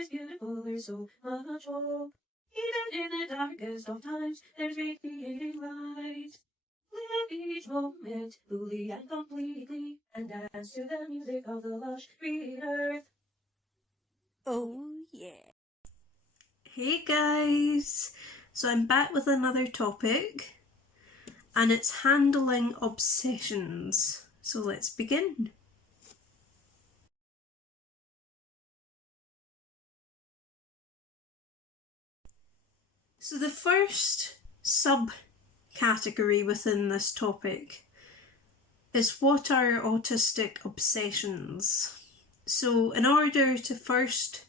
is beautiful, there's so much hope. Even in the darkest of times, there's radiating light. Live each moment fully and completely, and dance to the music of the lush green earth. Oh yeah. Hey guys! So I'm back with another topic, and it's handling obsessions. So let's begin. So the first subcategory within this topic is what are autistic obsessions? So in order to first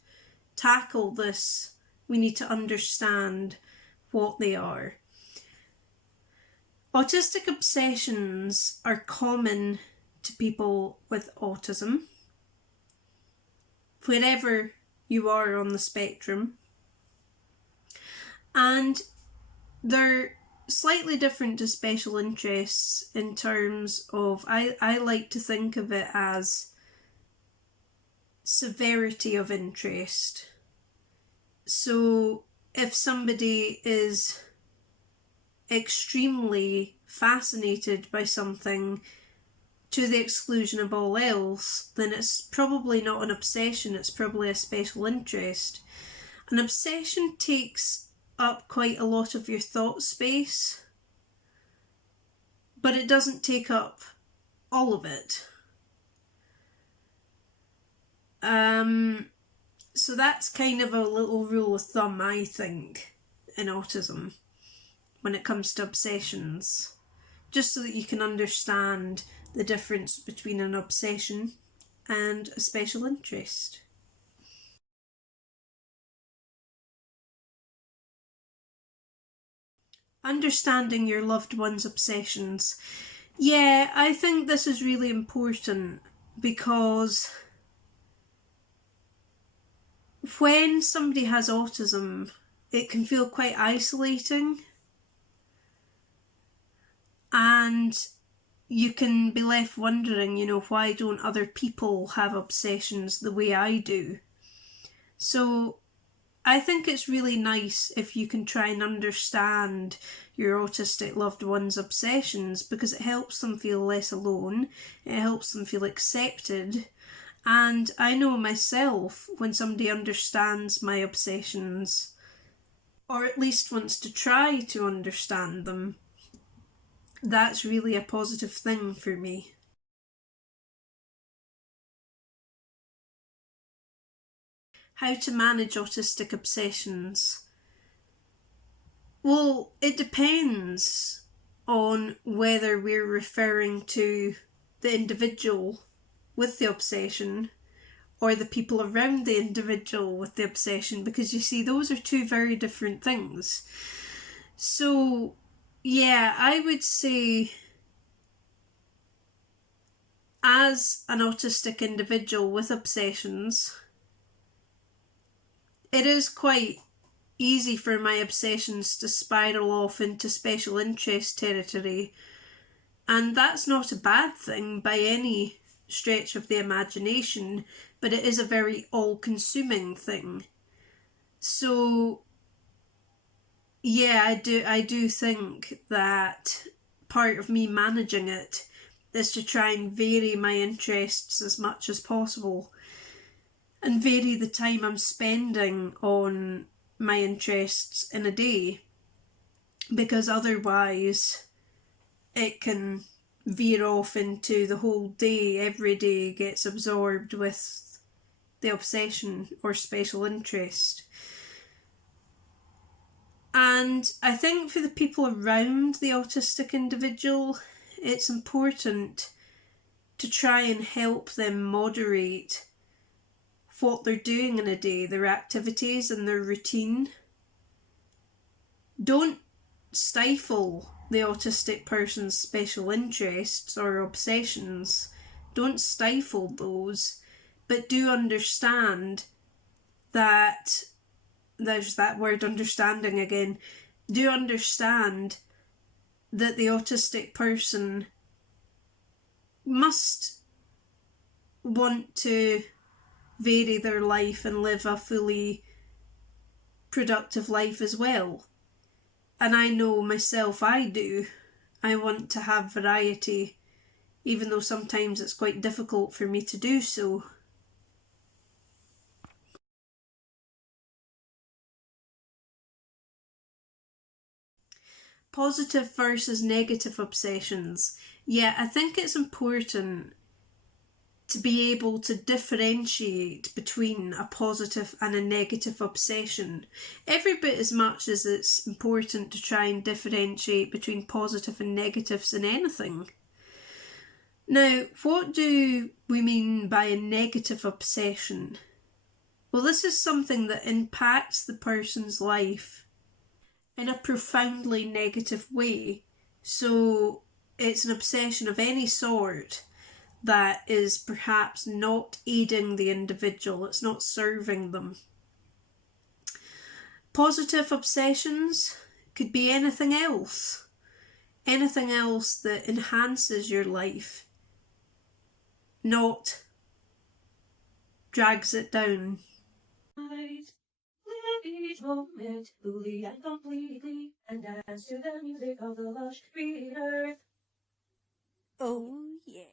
tackle this, we need to understand what they are. Autistic obsessions are common to people with autism, wherever you are on the spectrum, and they're slightly different to special interests in terms of, I like to think of it as severity of interest. So if somebody is extremely fascinated by something to the exclusion of all else, then it's probably not an obsession, it's probably a special interest. An obsession takes up quite a lot of your thought space, but it doesn't take up all of it. So that's kind of a little rule of thumb, I think, in autism when it comes to obsessions, just so that you can understand the difference between an obsession and a special interest. Understanding your loved one's obsessions. Yeah, I think this is really important because when somebody has autism, it can feel quite isolating, and you can be left wondering, why don't other people have obsessions the way I do? So I think it's really nice if you can try and understand your autistic loved one's obsessions, because it helps them feel less alone, it helps them feel accepted. And I know myself, when somebody understands my obsessions, or at least wants to try to understand them, that's really a positive thing for me. How to manage autistic obsessions? Well, it depends on whether we're referring to the individual with the obsession or the people around the individual with the obsession, because you see, those are two very different things. So yeah, I would say as an autistic individual with obsessions, it is quite easy for my obsessions to spiral off into special interest territory, and that's not a bad thing by any stretch of the imagination, but it is a very all-consuming thing. So yeah, I do think that part of me managing it is to try and vary my interests as much as possible and vary the time I'm spending on my interests in a day, because otherwise it can veer off into the whole day, every day gets absorbed with the obsession or special interest. And I think for the people around the autistic individual, it's important to try and help them moderate what they're doing in a day, their activities and their routine. Don't stifle the autistic person's special interests or obsessions. Don't stifle those, but do understand that, there's that word understanding again, do understand that the autistic person must want to vary their life and live a fully productive life as well. And I know myself, I do. I want to have variety, even though sometimes it's quite difficult for me to do so. Positive versus negative obsessions. Yeah, I think it's important to be able to differentiate between a positive and a negative obsession. Every bit as much as it's important to try and differentiate between positive and negatives in anything. Now, what do we mean by a negative obsession? Well, this is something that impacts the person's life in a profoundly negative way. So it's an obsession of any sort that is perhaps not aiding the individual, it's not serving them. Positive obsessions could be anything else that enhances your life, not drags it down. Live each moment fully and completely, and dance to the music of the lush green earth. Oh yeah.